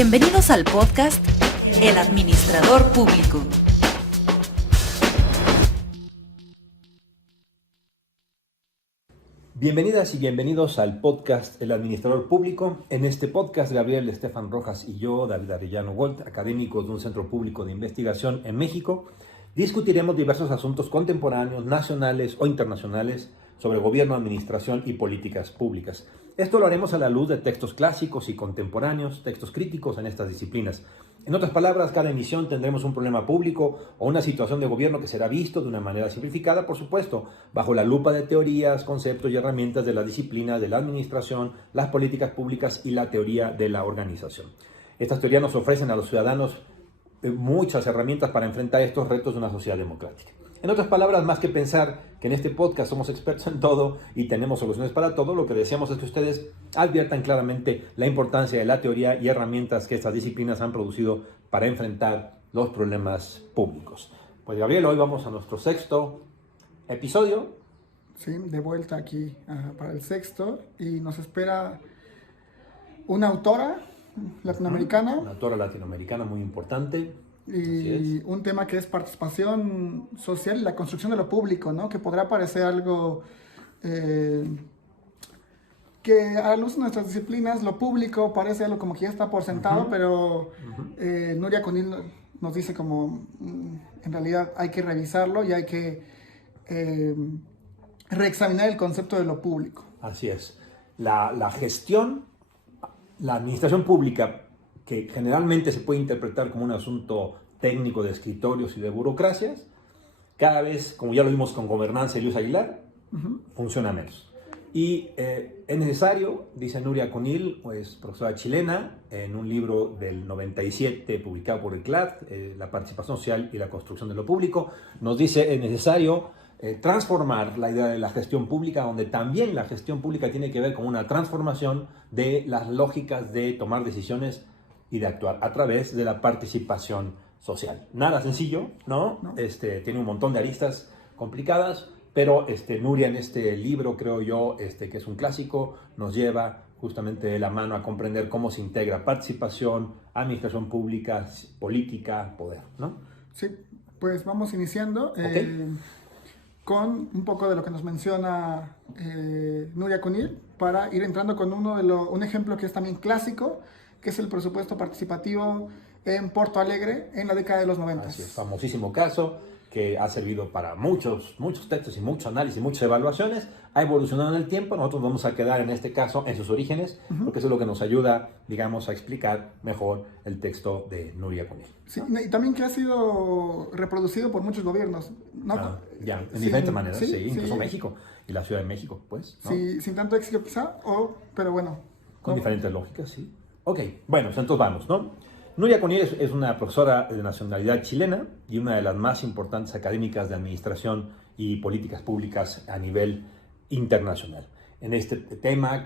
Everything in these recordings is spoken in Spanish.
Bienvenidos al podcast El Administrador Público. Bienvenidas y bienvenidos al podcast El Administrador Público. En este podcast, Gabriel Estefan Rojas y yo, David Arellano Gold, académicos de un centro público de investigación en México, discutiremos diversos asuntos contemporáneos, nacionales o internacionales sobre gobierno, administración y políticas públicas. Esto lo haremos a la luz de textos clásicos y contemporáneos, textos críticos en estas disciplinas. En otras palabras, cada emisión tendremos un problema público o una situación de gobierno que será visto de una manera simplificada, por supuesto, bajo la lupa de teorías, conceptos y herramientas de la disciplina de la administración, las políticas públicas y la teoría de la organización. Estas teorías nos ofrecen a los ciudadanos muchas herramientas para enfrentar estos retos de una sociedad democrática. En otras palabras, más que pensar que en este podcast somos expertos en todo y tenemos soluciones para todo, lo que deseamos es que ustedes adviertan claramente la importancia de la teoría y herramientas que estas disciplinas han producido para enfrentar los problemas públicos. Pues Gabriel, hoy vamos a nuestro sexto episodio. Sí, de vuelta aquí para el sexto, y nos espera una autora latinoamericana. Una autora latinoamericana muy importante. Y un tema que es participación social y la construcción de lo público, ¿no? Que podrá parecer algo que a la luz de nuestras disciplinas, lo público parece algo como que ya está por sentado, pero Nuria Cunil nos dice como en realidad hay que revisarlo y hay que reexaminar el concepto de lo público. Así es. La gestión, la administración pública, que generalmente se puede interpretar como un asunto técnico de escritorios y de burocracias, cada vez, como ya lo vimos con gobernanza y Luis Aguilar, funciona menos. Y es necesario, dice Nuria Cunil, pues, profesora chilena, en un libro del 97 publicado por el CLAD, La participación social y la construcción de lo público, nos dice es necesario transformar la idea de la gestión pública, donde también la gestión pública tiene que ver con una transformación de las lógicas de tomar decisiones y de actuar a través de la participación social. Nada sencillo, ¿no? Tiene un montón de aristas complicadas, pero Nuria en este libro, creo yo, que es un clásico, nos lleva justamente de la mano a comprender cómo se integra participación, administración pública, política, poder, ¿no? Sí, pues vamos iniciando con un poco de lo que nos menciona Nuria Cunil, para ir entrando con un ejemplo que es también clásico, que es el presupuesto participativo en Porto Alegre en la década de los 90. Así es, famosísimo caso que ha servido para muchos textos y mucho análisis, muchas evaluaciones, ha evolucionado en el tiempo. Nosotros vamos a quedar en este caso en sus orígenes, porque eso es lo que nos ayuda, digamos, a explicar mejor el texto de Nuria Cunil. Sí, y también que ha sido reproducido por muchos gobiernos, ¿no? Ya, en diferentes maneras, incluso México y la Ciudad de México, pues, ¿no? Sí, sin tanto éxito quizá, pero bueno. Con diferentes lógicas, sí. Ok, bueno, entonces vamos, ¿no? Nuria Cunil es una profesora de nacionalidad chilena y una de las más importantes académicas de administración y políticas públicas a nivel internacional. En este tema,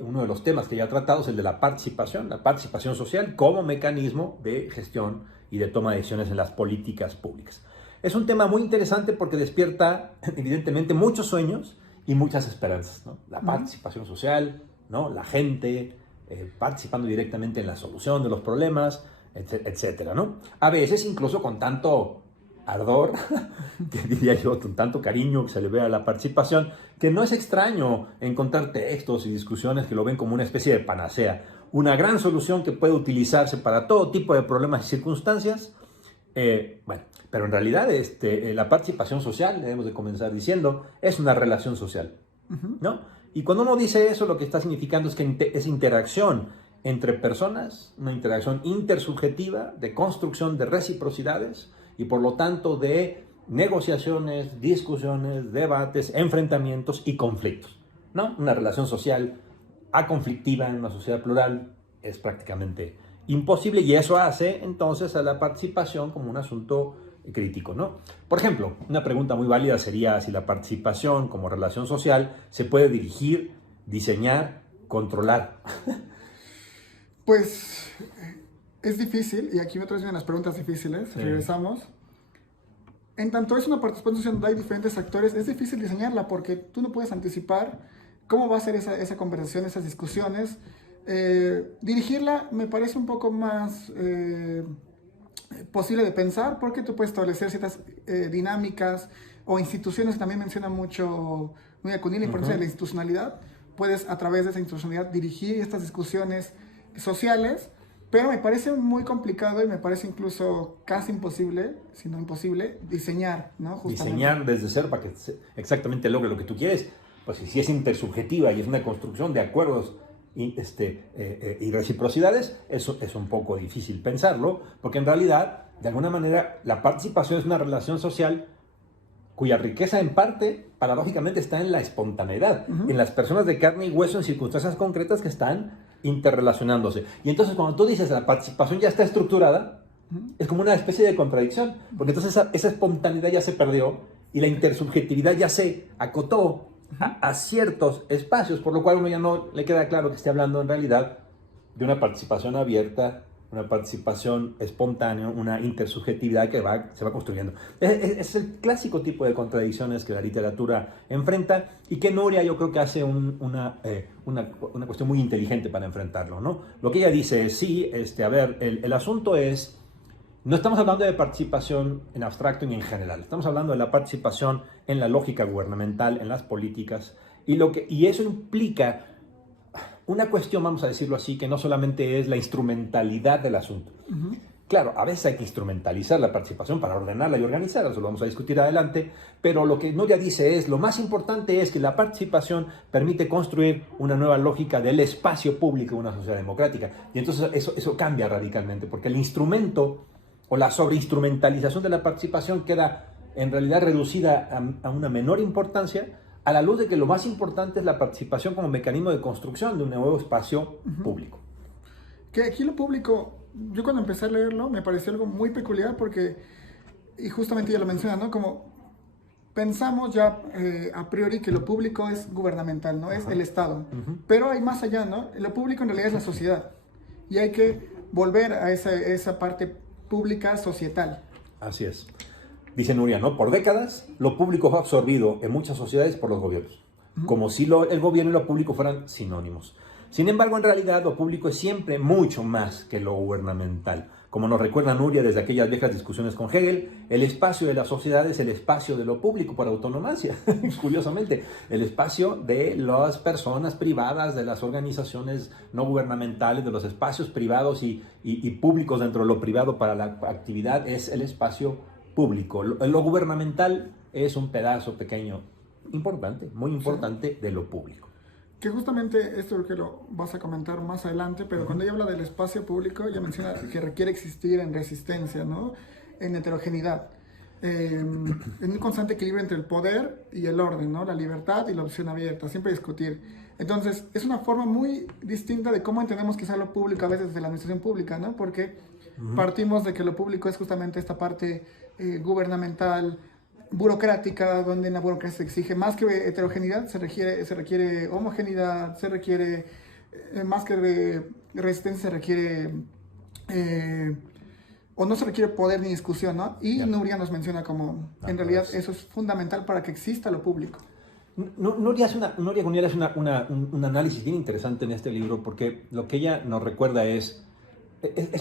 uno de los temas que ella ha tratado es el de la participación social como mecanismo de gestión y de toma de decisiones en las políticas públicas. Es un tema muy interesante porque despierta, evidentemente, muchos sueños y muchas esperanzas, ¿no? La participación social, ¿no? La gente participando directamente en la solución de los problemas, etcétera, ¿no? A veces incluso con tanto ardor, que diría yo, con tanto cariño que se le ve a la participación, que no es extraño encontrar textos y discusiones que lo ven como una especie de panacea, una gran solución que puede utilizarse para todo tipo de problemas y circunstancias. Pero en realidad la participación social, debemos de comenzar diciendo, es una relación social, ¿no? Y cuando uno dice eso, lo que está significando es que es interacción entre personas, una interacción intersubjetiva de construcción de reciprocidades y por lo tanto de negociaciones, discusiones, debates, enfrentamientos y conflictos, ¿no? Una relación social aconflictiva en una sociedad plural es prácticamente imposible, y eso hace entonces a la participación como un asunto crítico, ¿no? Por ejemplo, una pregunta muy válida sería si la participación como relación social se puede dirigir, diseñar, controlar. Pues es difícil, y aquí me traen unas preguntas difíciles, regresamos. En tanto es una participación social donde hay diferentes actores, es difícil diseñarla porque tú no puedes anticipar cómo va a ser esa conversación, esas discusiones, Dirigirla me parece un poco más posible de pensar, porque tú puedes establecer ciertas dinámicas o instituciones. También menciona mucho Nuria Cunil la importancia de la institucionalidad. Puedes a través de esa institucionalidad dirigir estas discusiones sociales, pero me parece muy complicado y me parece incluso casi imposible, si no imposible, diseñar, ¿no? Justamente. Diseñar desde cero para que exactamente logre lo que tú quieres. Pues si es intersubjetiva y es una construcción de acuerdos y reciprocidades, eso es un poco difícil pensarlo, porque en realidad, de alguna manera, la participación es una relación social cuya riqueza en parte, paradójicamente, está en la espontaneidad, en las personas de carne y hueso en circunstancias concretas que están interrelacionándose. Y entonces cuando tú dices la participación ya está estructurada, es como una especie de contradicción, porque entonces esa espontaneidad ya se perdió y la intersubjetividad ya se acotó a ciertos espacios, por lo cual uno ya no le queda claro que esté hablando en realidad de una participación abierta, una participación espontánea, una intersubjetividad que se va construyendo. Es el clásico tipo de contradicciones que la literatura enfrenta y que Nuria yo creo que hace una cuestión muy inteligente para enfrentarlo, ¿no? Lo que ella dice es, sí, el asunto es, no estamos hablando de participación en abstracto ni en general, estamos hablando de la participación en la lógica gubernamental, en las políticas, y eso implica una cuestión, vamos a decirlo así, que no solamente es la instrumentalidad del asunto. Claro, a veces hay que instrumentalizar la participación para ordenarla y organizarla, eso lo vamos a discutir adelante, pero lo que Nuria dice es, lo más importante es que la participación permite construir una nueva lógica del espacio público en una sociedad democrática. Y entonces eso cambia radicalmente, porque el instrumento o la sobreinstrumentalización de la participación queda en realidad reducida a una menor importancia, a la luz de que lo más importante es la participación como mecanismo de construcción de un nuevo espacio público. Que aquí lo público, yo cuando empecé a leerlo me pareció algo muy peculiar porque, y justamente ya lo menciona, ¿no? Como pensamos ya a priori que lo público es gubernamental, ¿no? Es el Estado. Pero hay más allá, ¿no? Lo público en realidad es la sociedad. Y hay que volver a esa parte pública societal. Así es. Dice Nuria, ¿no? Por décadas, lo público fue absorbido en muchas sociedades por los gobiernos, como si el gobierno y lo público fueran sinónimos. Sin embargo, en realidad, lo público es siempre mucho más que lo gubernamental. Como nos recuerda Nuria desde aquellas viejas discusiones con Hegel, el espacio de la sociedad es el espacio de lo público por autonomacia, curiosamente, el espacio de las personas privadas, de las organizaciones no gubernamentales, de los espacios privados y públicos dentro de lo privado para la actividad es el espacio público. Lo gubernamental es un pedazo pequeño, importante, muy importante de lo público. Que justamente esto que lo vas a comentar más adelante, pero cuando ella habla del espacio público, ella menciona que requiere existir en resistencia, ¿no? En heterogeneidad, en un constante equilibrio entre el poder y el orden, ¿no? La libertad y la opción abierta, siempre discutir. Entonces, es una forma muy distinta de cómo entendemos quizá lo público a veces desde la administración pública, ¿no? Porque partimos de que lo público es justamente esta parte gubernamental, burocrática, donde en la burocracia se exige más que heterogeneidad, se requiere homogeneidad, se requiere más que resistencia, se requiere o no se requiere poder ni discusión, ¿no? Y Nuria nos menciona como en realidad eso es fundamental para que exista lo público. Nuria Cunil hace un análisis bien interesante en este libro, porque lo que ella nos recuerda es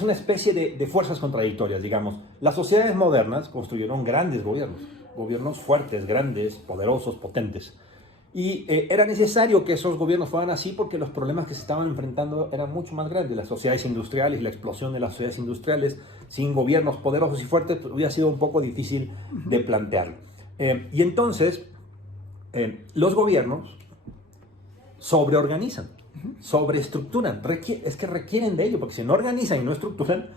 una especie de fuerzas contradictorias, digamos. Las sociedades modernas construyeron grandes gobiernos fuertes, grandes, poderosos, potentes. Y era necesario que esos gobiernos fueran así porque los problemas que se estaban enfrentando eran mucho más grandes. Las sociedades industriales y la explosión de las sociedades industriales sin gobiernos poderosos y fuertes hubiera sido un poco difícil de plantearlo. Y entonces los gobiernos sobreorganizan, sobreestructuran, es que requieren de ello, porque si no organizan y no estructuran,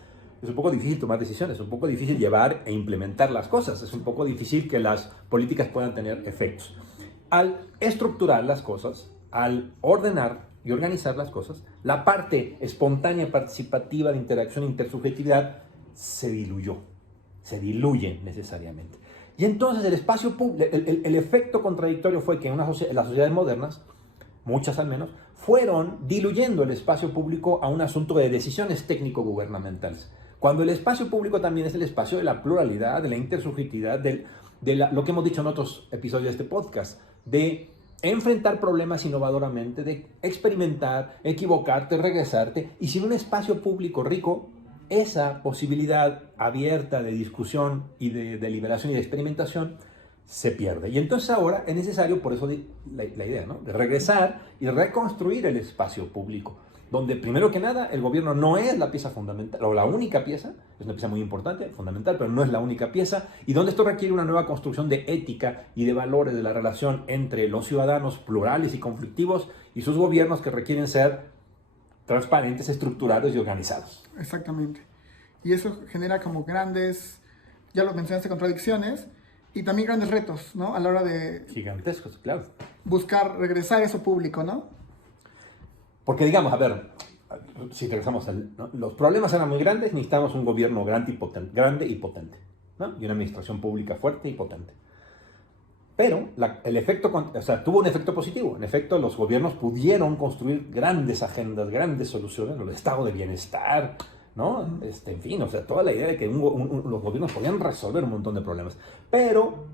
es un poco difícil tomar decisiones, es un poco difícil llevar e implementar las cosas, es un poco difícil que las políticas puedan tener efectos. Al estructurar las cosas, al ordenar y organizar las cosas, la parte espontánea, participativa de interacción e intersubjetividad se diluye necesariamente. Y entonces el espacio público, el efecto contradictorio fue que en las sociedades modernas, muchas al menos, fueron diluyendo el espacio público a un asunto de decisiones técnico-gubernamentales. Cuando el espacio público también es el espacio de la pluralidad, de la intersubjetividad, de lo que hemos dicho en otros episodios de este podcast, de enfrentar problemas innovadoramente, de experimentar, equivocarte, regresarte, y sin un espacio público rico, esa posibilidad abierta de discusión y de deliberación y de experimentación se pierde. Y entonces ahora es necesario, por eso la idea, ¿no?, de regresar y reconstruir el espacio público, donde primero que nada el gobierno no es la pieza fundamental, o la única pieza, es una pieza muy importante, fundamental, pero no es la única pieza, y donde esto requiere una nueva construcción de ética y de valores de la relación entre los ciudadanos plurales y conflictivos y sus gobiernos, que requieren ser transparentes, estructurados y organizados. Exactamente. Y eso genera como grandes, ya lo mencionaste, contradicciones y también grandes retos, ¿no? A la hora de... Gigantescos, claro. Buscar regresar a eso público, ¿no? Porque digamos, a ver, si regresamos ¿no?, los problemas eran muy grandes, necesitamos un gobierno grande y potente, ¿no?, y una administración pública fuerte y potente. Pero el efecto, o sea, tuvo un efecto positivo. En efecto, los gobiernos pudieron construir grandes agendas, grandes soluciones, el estado de bienestar, ¿no? En fin, o sea, toda la idea de que los gobiernos podían resolver un montón de problemas. Pero,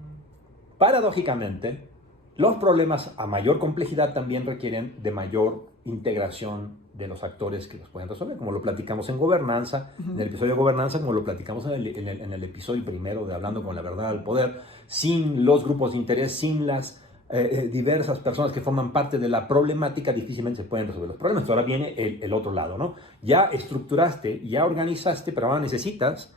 paradójicamente, los problemas a mayor complejidad también requieren de mayor integración de los actores que los pueden resolver, como lo platicamos en Gobernanza, en el episodio de Gobernanza, como lo platicamos en el episodio primero de Hablando con la Verdad al Poder. Sin los grupos de interés, sin las diversas personas que forman parte de la problemática, difícilmente se pueden resolver los problemas. Entonces ahora viene el otro lado, ¿no? Ya estructuraste, ya organizaste, pero ahora necesitas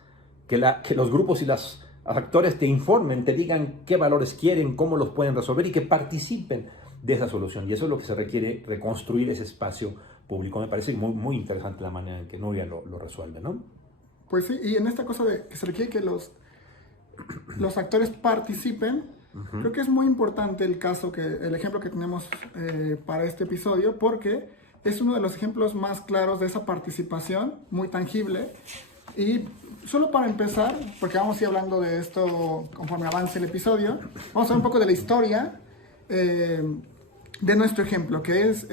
que los grupos y los actores te informen, te digan qué valores quieren, cómo los pueden resolver y que participen de esa solución. Y eso es lo que se requiere, reconstruir ese espacio público. Me parece muy, muy interesante la manera en que Nuria lo resuelve, ¿no? Pues sí, y en esta cosa de que se requiere que los actores participen, creo que es muy importante el ejemplo que tenemos para este episodio, porque es uno de los ejemplos más claros de esa participación muy tangible. Y solo para empezar, porque vamos a ir hablando de esto conforme avance el episodio, vamos a ver un poco de la historia de nuestro ejemplo, que es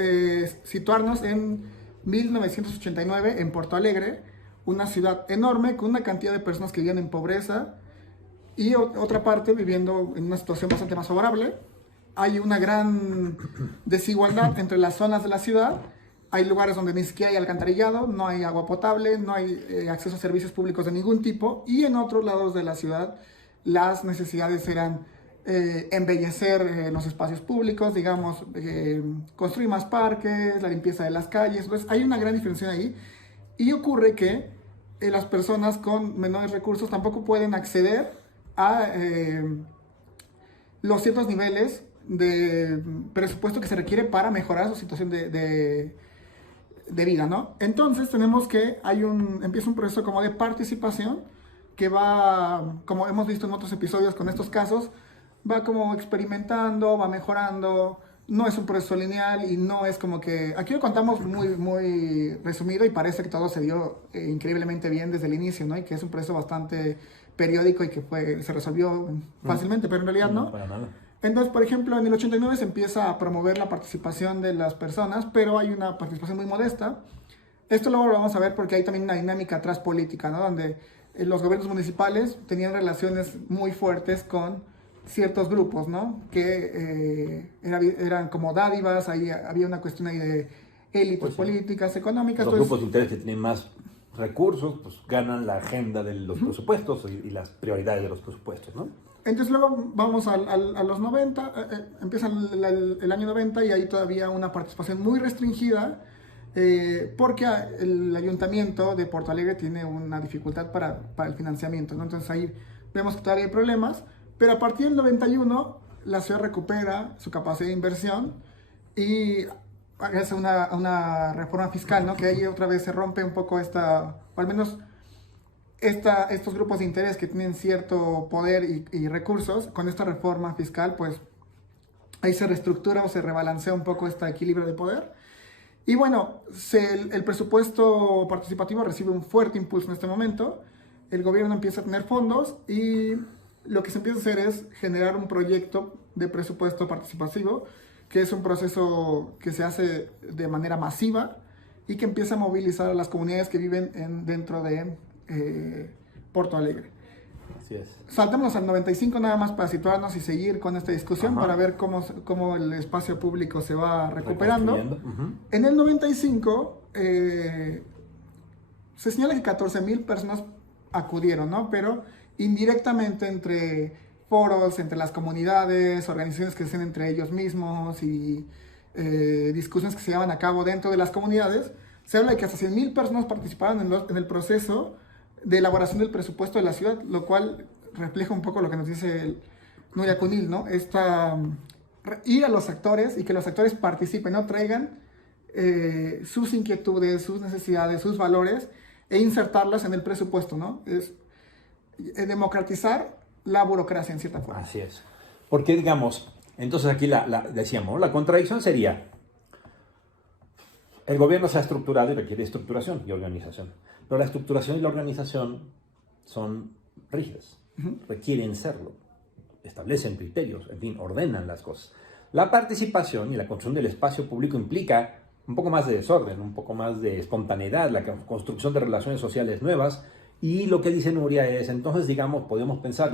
situarnos en 1989 en Porto Alegre, una ciudad enorme con una cantidad de personas que vivían en pobreza y otra parte viviendo en una situación bastante más favorable. Hay una gran desigualdad entre las zonas de la ciudad. Hay lugares donde ni siquiera hay alcantarillado, no hay agua potable, no hay acceso a servicios públicos de ningún tipo, y en otros lados de la ciudad las necesidades eran embellecer los espacios públicos, digamos, construir más parques, la limpieza de las calles. Entonces hay una gran diferencia ahí, y ocurre que las personas con menores recursos tampoco pueden acceder a los ciertos niveles de presupuesto que se requiere para mejorar su situación de vida, ¿no? Entonces tenemos que empieza un proceso como de participación que va, como hemos visto en otros episodios con estos casos, va como experimentando, va mejorando. No es un proceso lineal y no es como que... Aquí lo contamos muy, muy resumido y parece que todo se dio increíblemente bien desde el inicio, ¿no? Y que es un proceso bastante periódico y que se resolvió fácilmente, pero en realidad no. Para nada. Entonces, por ejemplo, en el 89 se empieza a promover la participación de las personas, pero hay una participación muy modesta. Esto luego lo vamos a ver porque hay también una dinámica atrás política, ¿no? Donde los gobiernos municipales tenían relaciones muy fuertes con ciertos grupos, ¿no? Que eran como dádivas, ahí había una cuestión ahí de élites Pues sí, políticas, económicas. los Entonces, grupos de interés que tienen más recursos, pues ganan la agenda de los presupuestos y las prioridades de los presupuestos, ¿no? entonces luego vamos a los 90, empieza el año 90 y hay todavía una participación muy restringida porque el ayuntamiento de Porto Alegre tiene una dificultad para el financiamiento, ¿no? Entonces ahí vemos que todavía hay problemas, pero a partir del 91 la ciudad recupera su capacidad de inversión y hace una reforma fiscal, ¿no? Que ahí otra vez se rompe un poco o al menos estos grupos de interés que tienen cierto poder y recursos. Con esta reforma fiscal, pues ahí se reestructura o se rebalancea un poco este equilibrio de poder. Y bueno, el presupuesto participativo recibe un fuerte impulso en este momento. El gobierno empieza a tener fondos y lo que se empieza a hacer es generar un proyecto de presupuesto participativo, que es un proceso que se hace de manera masiva y que empieza a movilizar a las comunidades que viven dentro de Porto Alegre. Así es. Saltémonos al 95 nada más para situarnos y seguir con esta discusión, Ajá. para ver cómo el espacio público se va recuperando. Reconstruyendo. En el 95 se señala que 14,000 personas acudieron, ¿no? Pero indirectamente entre foros, entre las comunidades, organizaciones que se hacen entre ellos mismos y discusiones que se llevan a cabo dentro de las comunidades, se habla de que hasta 100,000 personas participaron en el proceso de elaboración del presupuesto de la ciudad, lo cual refleja un poco lo que nos dice Nuria Cunil, ¿no? Ir a los actores y que los actores participen, ¿no? Traigan sus inquietudes, sus necesidades, sus valores e insertarlas en el presupuesto, ¿no? Es democratizar la burocracia en cierta forma. Así es. Porque, digamos, entonces aquí decíamos, la contradicción sería, el gobierno se ha estructurado y requiere estructuración y organización. Pero la estructuración y la organización son rígidas, requieren serlo, establecen criterios, en fin, ordenan las cosas. La participación y la construcción del espacio público implica un poco más de desorden, un poco más de espontaneidad, la construcción de relaciones sociales nuevas. Y lo que dice Nuria es, entonces, digamos, podemos pensar,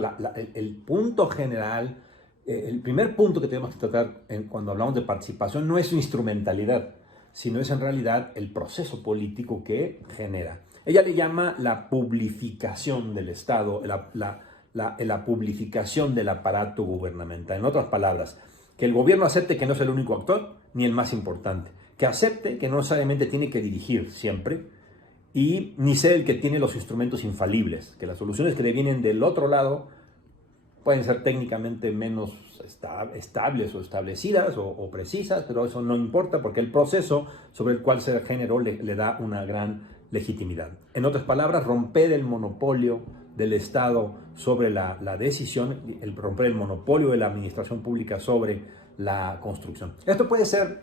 el punto general, el primer punto que tenemos que tratar cuando hablamos de participación no es su instrumentalidad, sino es en realidad el proceso político que genera. Ella le llama la publificación del Estado, la publificación del aparato gubernamental. En otras palabras, que el gobierno acepte que no es el único actor ni el más importante, que acepte que no necesariamente tiene que dirigir siempre y ni ser el que tiene los instrumentos infalibles, que las soluciones que le vienen del otro lado pueden ser técnicamente menos estables o establecidas o precisas, pero eso no importa porque el proceso sobre el cual se generó le da una gran legitimidad. En otras palabras, romper el monopolio del Estado sobre la decisión, romper el monopolio de la administración pública sobre la construcción. Esto puede ser,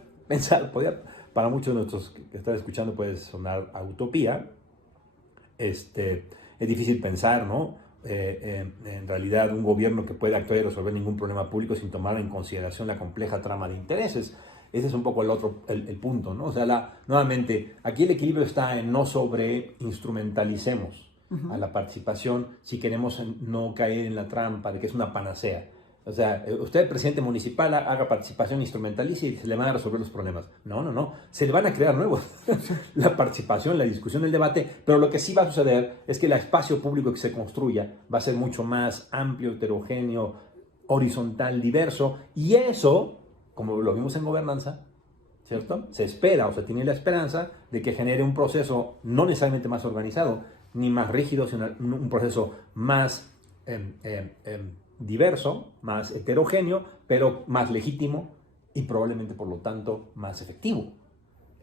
para muchos de nuestros que están escuchando puede sonar a utopía. Es difícil pensar, ¿no? En realidad un gobierno que pueda actuar y resolver ningún problema público sin tomar en consideración la compleja trama de intereses. Ese es un poco el punto, ¿no? O sea, nuevamente, aquí el equilibrio está en no sobreinstrumentalicemos a la participación si queremos no caer en la trampa de que es una panacea. O sea, usted, presidente municipal, haga participación, instrumentalice y se le van a resolver los problemas. No. Se le van a crear nuevos. La participación, la discusión, el debate. Pero lo que sí va a suceder es que el espacio público que se construya va a ser mucho más amplio, heterogéneo, horizontal, diverso. Y eso, como lo vimos en gobernanza, ¿cierto? Se espera o se tiene la esperanza de que genere un proceso no necesariamente más organizado, ni más rígido, sino un proceso más diverso, más heterogéneo, pero más legítimo y probablemente, por lo tanto, más efectivo.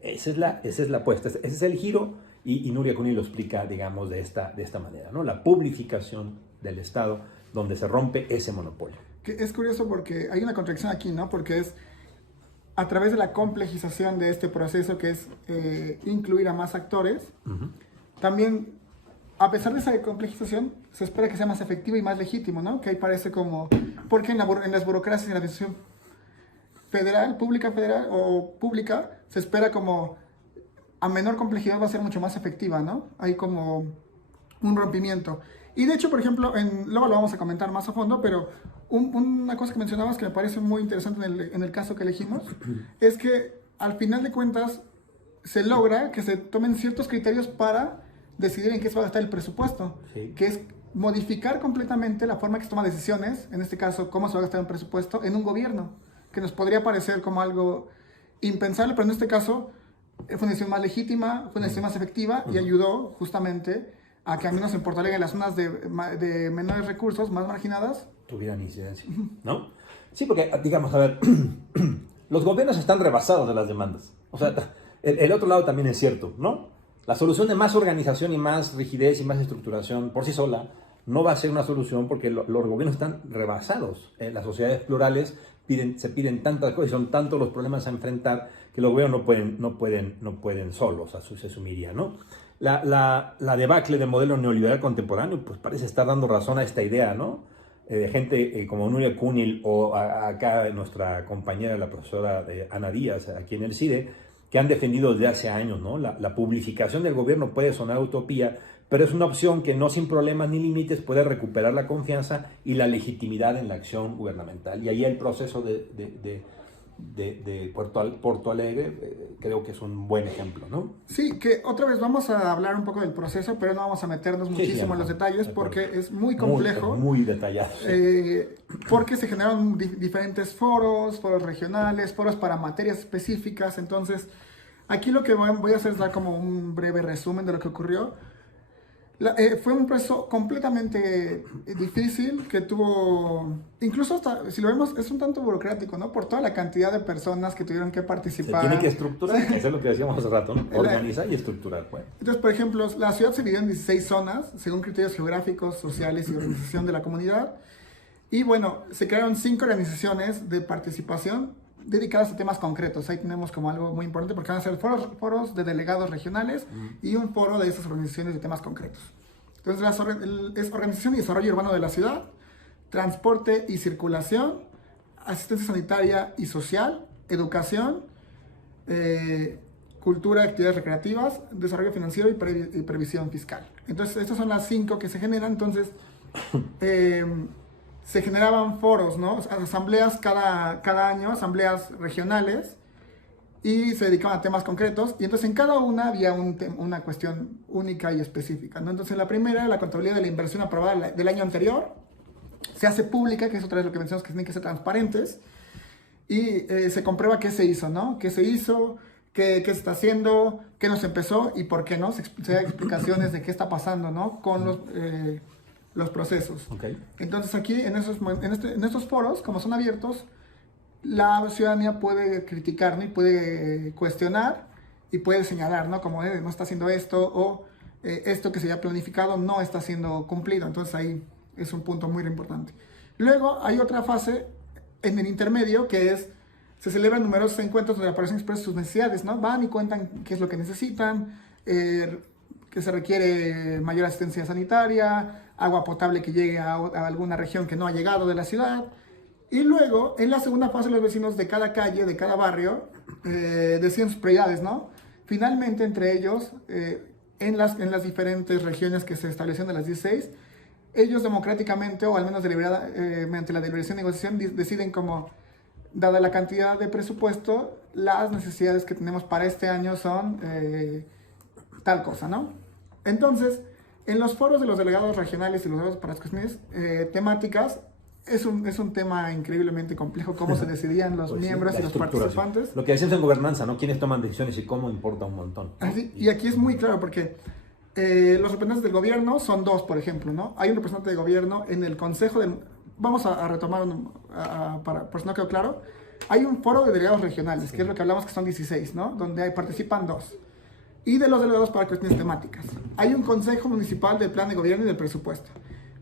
Esa es la apuesta, ese es el giro y Nuria Cunil lo explica, digamos, de esta manera, ¿no? La publificación del Estado donde se rompe ese monopolio. Que es curioso porque hay una contradicción aquí, ¿no? Porque es a través de la complejización de este proceso que es incluir a más actores, también, a pesar de esa complejización, se espera que sea más efectivo y más legítimo, ¿no? Que ahí parece como, porque en las burocracias y en la administración federal o pública, se espera como a menor complejidad va a ser mucho más efectiva, ¿no? Hay como un rompimiento. Y de hecho, por ejemplo, luego lo vamos a comentar más a fondo, pero una cosa que mencionabas que me parece muy interesante en el caso que elegimos, es que al final de cuentas se logra que se tomen ciertos criterios para decidir en qué se va a gastar el presupuesto, Sí. que es modificar completamente la forma que se toma decisiones, en este caso, cómo se va a gastar un presupuesto en un gobierno, que nos podría parecer como algo impensable, pero en este caso fue una decisión más legítima, fue una decisión más efectiva y ayudó justamente a que al menos en Porto Alegre, en las zonas de menores recursos, más marginadas, tuvieran incidencia, ¿no? Sí, porque, digamos, a ver, los gobiernos están rebasados de las demandas. O sea, el otro lado también es cierto, ¿no? La solución de más organización y más rigidez y más estructuración por sí sola no va a ser una solución porque los gobiernos están rebasados. Las sociedades plurales se piden tantas cosas y son tantos los problemas a enfrentar que los gobiernos no pueden solos, se asumiría, ¿no? La debacle del modelo neoliberal contemporáneo pues parece estar dando razón a esta idea, ¿no? De gente como Nuria Cunil o acá nuestra compañera, la profesora Ana Díaz, aquí en el CIDE, que han defendido desde hace años, ¿no? La publificación del gobierno puede sonar utopía, pero es una opción que no sin problemas ni límites puede recuperar la confianza y la legitimidad en la acción gubernamental. Y ahí el proceso de Porto Alegre creo que es un buen ejemplo, ¿no? Sí, que otra vez vamos a hablar un poco del proceso, pero no vamos a meternos muchísimo en los detalles porque es muy complejo. Muy detallado. Porque se generaron diferentes foros regionales, foros para materias específicas. Entonces, aquí lo que voy a hacer es dar como un breve resumen de lo que ocurrió. Fue un proceso completamente difícil que tuvo, incluso hasta, si lo vemos, es un tanto burocrático, ¿no? Por toda la cantidad de personas que tuvieron que participar. Se tiene que estructurar, eso es lo que decíamos hace rato, ¿no? Organizar y estructurar. Bueno. Entonces, por ejemplo, la ciudad se dividió en 16 zonas, según criterios geográficos, sociales y organización de la comunidad. Y bueno, se crearon 5 organizaciones de participación dedicadas a temas concretos. Ahí tenemos como algo muy importante porque van a ser foros de delegados regionales y un foro de esas organizaciones de temas concretos. Entonces, es organización y desarrollo urbano de la ciudad, transporte y circulación, asistencia sanitaria y social, educación, cultura, actividades recreativas, desarrollo financiero y previsión fiscal. Entonces, estas son las 5 que se generan. Entonces, se generaban foros, ¿no? Asambleas cada año, asambleas regionales, y se dedicaban a temas concretos, y entonces en cada una había una cuestión única y específica, ¿no? Entonces la primera, la contabilidad de la inversión aprobada del año anterior, se hace pública, que es otra vez lo que mencionamos, que tienen que ser transparentes, y se comprueba qué se hizo, ¿no? ¿Qué se hizo? ¿Qué se está haciendo? ¿Qué nos empezó? ¿Y por qué no? Se da explicaciones de qué está pasando, ¿no? Con los procesos. Okay. Entonces aquí, en estos foros, como son abiertos, la ciudadanía puede criticar, ¿no? Y puede cuestionar y puede señalar, ¿no? Como no está haciendo esto, o esto que se había planificado no está siendo cumplido. Entonces ahí es un punto muy importante. Luego hay otra fase en el intermedio, que es, se celebran numerosos encuentros donde la población expresa sus necesidades, ¿no? Van y cuentan qué es lo que necesitan, que se requiere mayor asistencia sanitaria, agua potable que llegue a alguna región que no ha llegado de la ciudad. Y luego, en la segunda fase, los vecinos de cada calle, de cada barrio, deciden sus prioridades, ¿no? Finalmente, entre ellos, en las diferentes regiones que se establecieron de las 16, ellos democráticamente, o al menos mediante la deliberación y negociación, deciden como, dada la cantidad de presupuesto, las necesidades que tenemos para este año son tal cosa, ¿no? Entonces, en los foros de los delegados regionales y los delegados para las cuestiones temáticas, es un tema increíblemente complejo cómo se decidían los miembros y los participantes. Lo que decimos en gobernanza, ¿no? Quiénes toman decisiones y cómo importa un montón. Así, y aquí es muy claro porque los representantes del gobierno son 2, por ejemplo, ¿no? Hay un representante de gobierno en el consejo de... Vamos a retomar, por si no quedó claro. Hay un foro de delegados regionales, que es lo que hablamos que son 16, ¿no? Donde participan 2. Y de los delegados para cuestiones temáticas. Hay un consejo municipal del plan de gobierno y del presupuesto.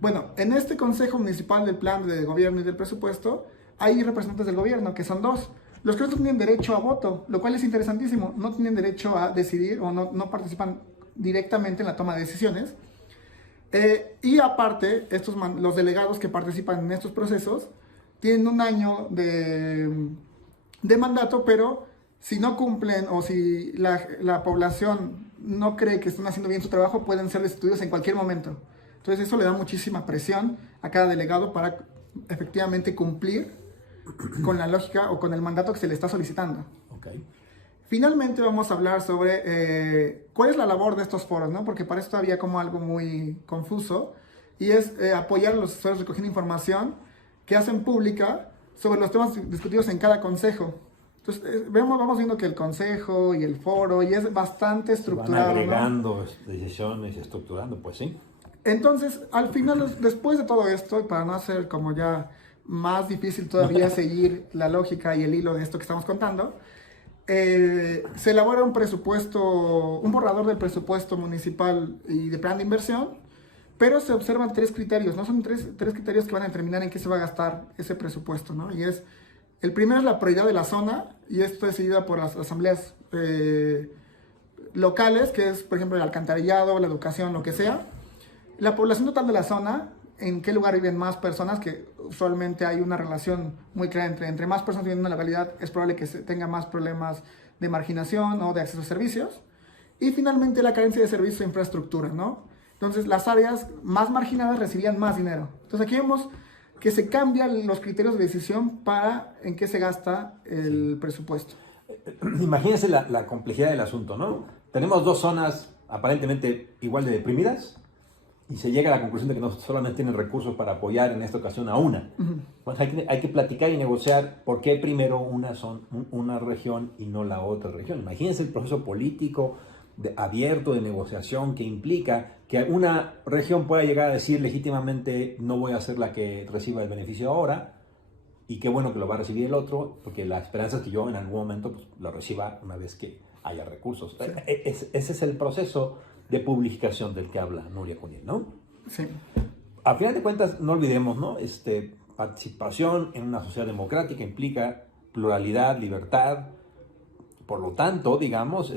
Bueno, en este Consejo Municipal del Plan de Gobierno y del Presupuesto hay representantes del gobierno, que son 2. Los que no tienen derecho a voto, lo cual es interesantísimo. No tienen derecho a decidir o no participan directamente en la toma de decisiones. Y aparte, los delegados que participan en estos procesos tienen un año de mandato, pero si no cumplen o si la población no cree que están haciendo bien su trabajo, pueden ser destituidos en cualquier momento. Entonces eso le da muchísima presión a cada delegado para efectivamente cumplir con la lógica o con el mandato que se le está solicitando. Okay. Finalmente vamos a hablar sobre cuál es la labor de estos foros, ¿no? Porque para esto había como algo muy confuso, y es apoyar a los asesores recogiendo información que hacen pública sobre los temas discutidos en cada consejo. Entonces vamos viendo que el consejo y el foro y es bastante estructurado. Van agregando, ¿no? Decisiones y estructurando, pues sí. Entonces, al final, después de todo esto, y para no hacer como ya más difícil todavía seguir la lógica y el hilo de esto que estamos contando, se elabora un presupuesto, un borrador del presupuesto municipal y de plan de inversión, pero se observan 3 criterios, ¿no? Son tres criterios que van a determinar en qué se va a gastar ese presupuesto, ¿no? Y el primero es la prioridad de la zona, y esto es decidida por las asambleas locales, que es, por ejemplo, el alcantarillado, la educación, lo que sea. La población total de la zona, en qué lugar viven más personas, que usualmente hay una relación muy clara entre más personas viviendo en una localidad, es probable que se tenga más problemas de marginación o de acceso a servicios. Y finalmente la carencia de servicios e infraestructura, ¿no? Entonces, las áreas más marginadas recibían más dinero. Entonces, aquí vemos que se cambian los criterios de decisión para en qué se gasta el presupuesto. Imagínense la complejidad del asunto, ¿no? Tenemos dos zonas aparentemente igual de deprimidas y se llega a la conclusión de que no solamente tienen recursos para apoyar en esta ocasión a una. Pues hay que platicar y negociar por qué primero una región y no la otra región. Imagínense el proceso político abierto de negociación que implica que una región pueda llegar a decir legítimamente no voy a ser la que reciba el beneficio ahora y qué bueno que lo va a recibir el otro, porque la esperanza es que yo en algún momento pues, lo reciba una vez que haya recursos. Sí. Ese es el proceso de publificación del que habla Nuria Cunill, ¿no? Sí. A final de cuentas, no olvidemos, ¿no? Participación en una sociedad democrática implica pluralidad, libertad. Por lo tanto, digamos,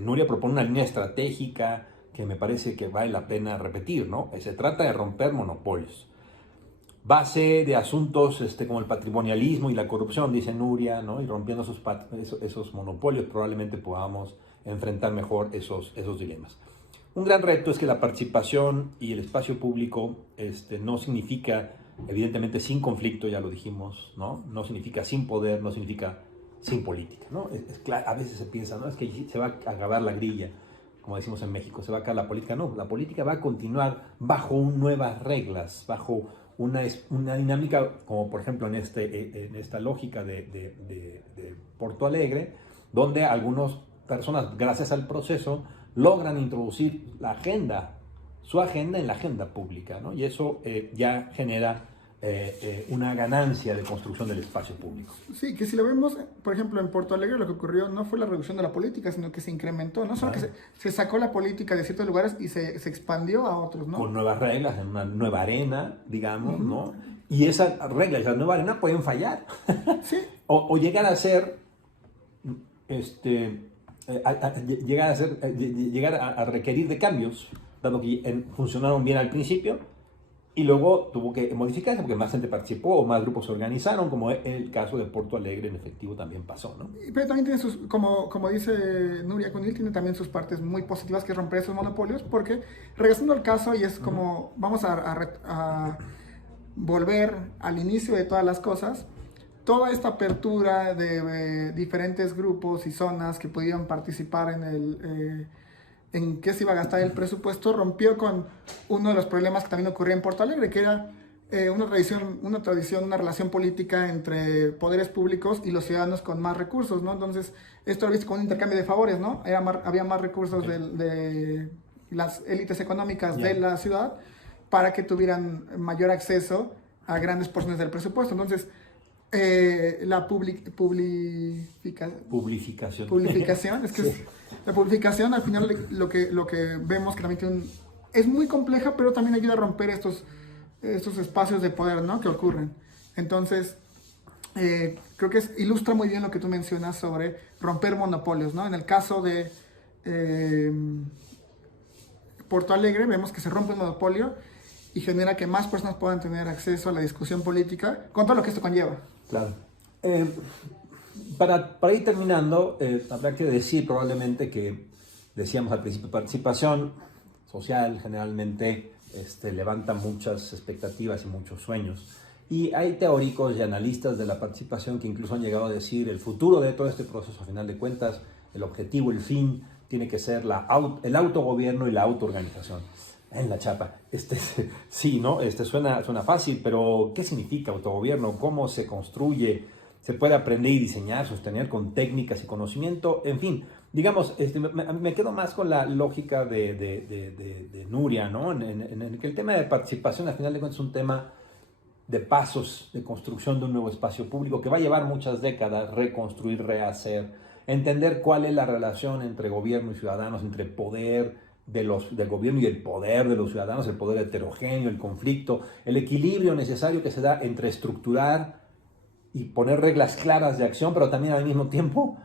Nuria propone una línea estratégica que me parece que vale la pena repetir, ¿no? Se trata de romper monopolios. Base de asuntos como el patrimonialismo y la corrupción, dice Nuria, ¿no? Y rompiendo esos monopolios probablemente podamos enfrentar mejor esos dilemas. Un gran reto es que la participación y el espacio público no significa, evidentemente, sin conflicto, ya lo dijimos, ¿no? No significa sin poder, no significa sin política, ¿no? Claro, a veces se piensa, ¿no? Es que se va a acabar la grilla, como decimos en México, se va a acabar la política. No, la política va a continuar bajo nuevas reglas, bajo una dinámica, como por ejemplo en esta lógica de Porto Alegre, donde algunas personas, gracias al proceso, logran introducir su agenda en la agenda pública, ¿no? Y eso ya genera una ganancia de construcción del espacio público. Sí, que si lo vemos, por ejemplo, en Porto Alegre lo que ocurrió no fue la reducción de la política, sino que se incrementó, no solo que se sacó la política de ciertos lugares y se expandió a otros, ¿no? Con nuevas reglas, en una nueva arena, digamos, ¿no? Y esas reglas, esa nueva arena pueden fallar. Sí. o llegar a ser, llegar a requerir de cambios, dado que funcionaron bien al principio, y luego tuvo que modificarse porque más gente participó o más grupos se organizaron, como en el caso de Porto Alegre en efectivo también pasó, ¿no? Pero también tiene como dice Nuria Cunill, tiene también sus partes muy positivas, que es romper esos monopolios, porque regresando al caso, y es como vamos a volver al inicio de todas las cosas, toda esta apertura de diferentes grupos y zonas que pudieron participar en qué se iba a gastar el presupuesto, rompió con uno de los problemas que también ocurría en Porto Alegre, que era una relación política entre poderes públicos y los ciudadanos con más recursos, ¿no? Entonces, esto lo viste con un intercambio de favores, ¿no? Había más recursos de las élites económicas de la ciudad para que tuvieran mayor acceso a grandes porciones del presupuesto. Entonces, la publificación, es que sí. La publificación al final lo que vemos que también es muy compleja, pero también ayuda a romper estos espacios de poder, ¿no? Que ocurren. Entonces, creo que ilustra muy bien lo que tú mencionas sobre romper monopolios, ¿no? En el caso de Porto Alegre vemos que se rompe un monopolio y genera que más personas puedan tener acceso a la discusión política con todo lo que esto conlleva. Claro. Para ir terminando, habrá que decir probablemente que, decíamos al principio, participación social generalmente levanta muchas expectativas y muchos sueños. Y hay teóricos y analistas de la participación que incluso han llegado a decir el futuro de todo este proceso, a final de cuentas, el objetivo, el fin, tiene que ser el autogobierno y la autoorganización. En la chapa. Sí, ¿no? Suena fácil, pero ¿qué significa autogobierno? ¿Cómo se construye? ¿Se puede aprender y diseñar, sostener con técnicas y conocimiento? En fin, digamos, me quedo más con la lógica de Nuria, ¿no? En que el tema de participación, al final de cuentas, es un tema de pasos, de construcción de un nuevo espacio público que va a llevar muchas décadas, reconstruir, rehacer, entender cuál es la relación entre gobierno y ciudadanos, entre poder del gobierno y el poder de los ciudadanos, el poder heterogéneo, el conflicto, el equilibrio necesario que se da entre estructurar y poner reglas claras de acción, pero también al mismo tiempo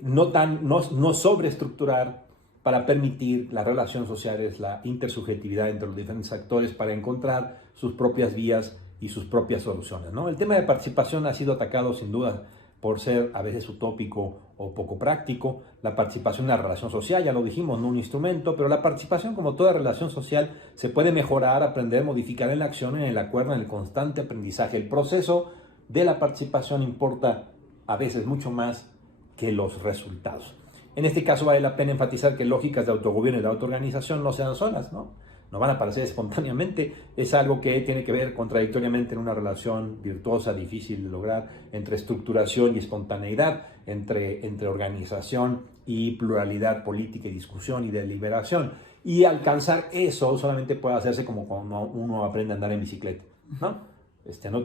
no sobreestructurar para permitir las relaciones sociales, la intersubjetividad entre los diferentes actores para encontrar sus propias vías y sus propias soluciones, ¿no? El tema de participación ha sido atacado sin duda por ser a veces utópico o poco práctico. La participación en la relación social, ya lo dijimos, no un instrumento, pero la participación, como toda relación social, se puede mejorar, aprender, modificar en la acción, en el acuerdo, en el constante aprendizaje. El proceso de la participación importa a veces mucho más que los resultados. En este caso vale la pena enfatizar que lógicas de autogobierno y de autoorganización no sean solas, no van a aparecer espontáneamente, es algo que tiene que ver contradictoriamente en una relación virtuosa, difícil de lograr, entre estructuración y espontaneidad, entre organización y pluralidad política y discusión y deliberación. Y alcanzar eso solamente puede hacerse como cuando uno aprende a andar en bicicleta,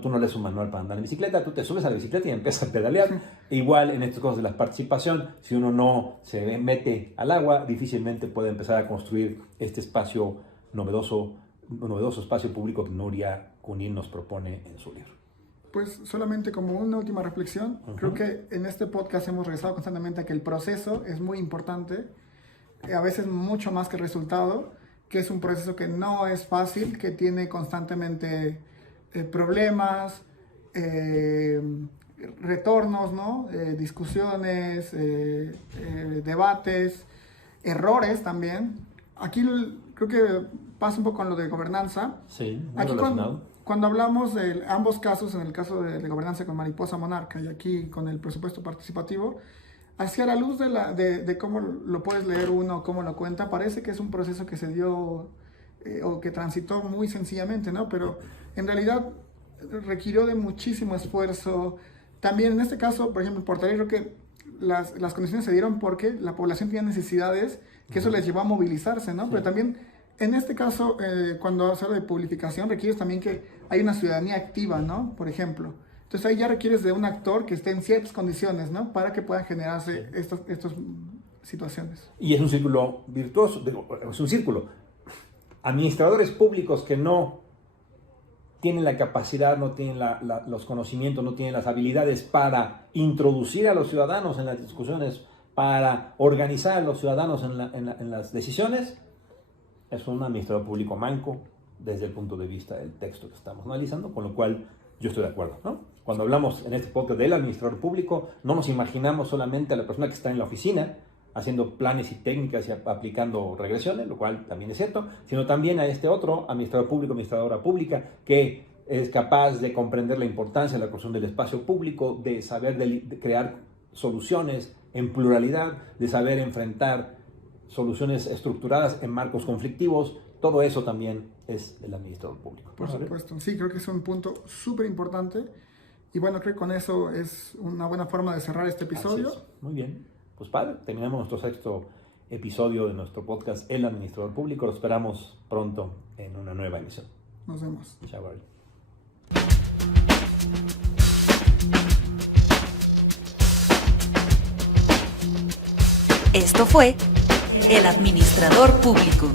tú no lees un manual para andar en bicicleta, tú te subes a la bicicleta y empiezas a pedalear. Igual en estas cosas de la participación, si uno no se mete al agua, difícilmente puede empezar a construir este espacio novedoso espacio público que Nuria Cunil nos propone en su libro. Pues solamente como una última reflexión, creo que en este podcast hemos regresado constantemente a que el proceso es muy importante, a veces mucho más que el resultado, que es un proceso que no es fácil, que tiene constantemente problemas, retornos, discusiones, debates, errores también. Aquí creo que pasa un poco con lo de gobernanza. Sí, muy aquí relacionado. Cuando hablamos de ambos casos, en el caso de gobernanza con Mariposa Monarca y aquí con el presupuesto participativo, hacia la luz de cómo lo puedes leer uno, cómo lo cuenta, parece que es un proceso que se dio o que transitó muy sencillamente, pero en realidad requirió de muchísimo esfuerzo. También en este caso, por ejemplo, en Portalegre, creo que las condiciones se dieron porque la población tenía necesidades, que eso les llevó a movilizarse, Pero también, en este caso, cuando se habla de publificación, requieres también que hay una ciudadanía activa, Por ejemplo. Entonces ahí ya requieres de un actor que esté en ciertas condiciones, Para que puedan generarse estas situaciones. Y es un círculo virtuoso, es un círculo. Administradores públicos que no tienen la capacidad, no tienen los conocimientos, no tienen las habilidades para introducir a los ciudadanos en las discusiones, para organizar a los ciudadanos en las decisiones, es un administrador público manco desde el punto de vista del texto que estamos analizando, con lo cual yo estoy de acuerdo, Cuando hablamos en este podcast del administrador público, no nos imaginamos solamente a la persona que está en la oficina haciendo planes y técnicas y aplicando regresiones, lo cual también es cierto, sino también a este otro administrador público, administradora pública, que es capaz de comprender la importancia de la construcción del espacio público, de saber de crear soluciones en pluralidad, de saber enfrentar soluciones estructuradas en marcos conflictivos. Todo eso también es el administrador público. Por supuesto, sí, creo que es un punto súper importante. Y bueno, creo que con eso es una buena forma de cerrar este episodio. Muy bien. Pues padre, terminamos nuestro sexto episodio de nuestro podcast El Administrador Público. Lo esperamos pronto en una nueva emisión. Nos vemos. Chao, Ari. Esto fue El Administrador Público.